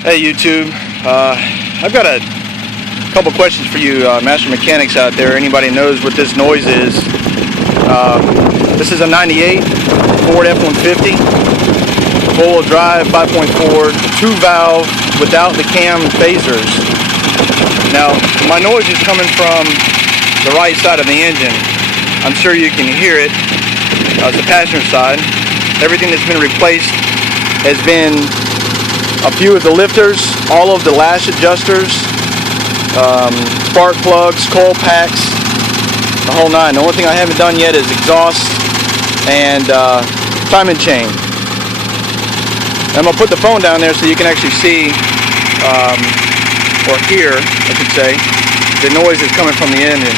Hey YouTube, I've got a couple questions for you master mechanics out there. Anybody knows what this noise is? This is a 98 Ford F-150, four-wheel drive, 5.4, 2-valve without the cam phasers. Now, my noise is coming from the right side of the engine. I'm sure you can hear it. It's the passenger side. Everything that's been replaced has been a few of the lifters, all of the lash adjusters, spark plugs, coil packs, the whole nine. The only thing I haven't done yet is exhaust and timing chain. I'm going to put the phone down there so you can actually see, or hear, I should say, the noise that's coming from the engine.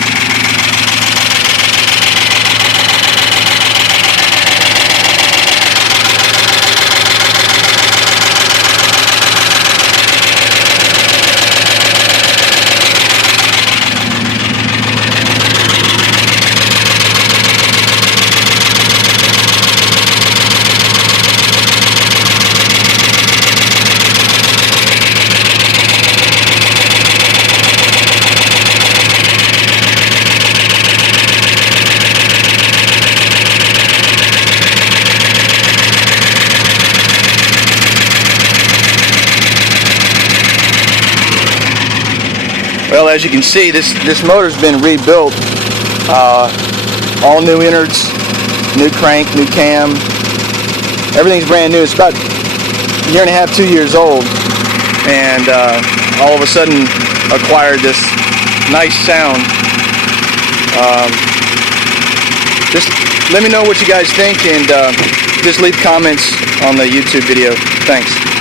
Well, as you can see, this motor's been rebuilt. All new innards, new crank, new cam. Everything's brand new. It's about a year and a half, 2 years old, and all of a sudden acquired this nice sound. Just let me know what you guys think, and just leave comments on the YouTube video. Thanks.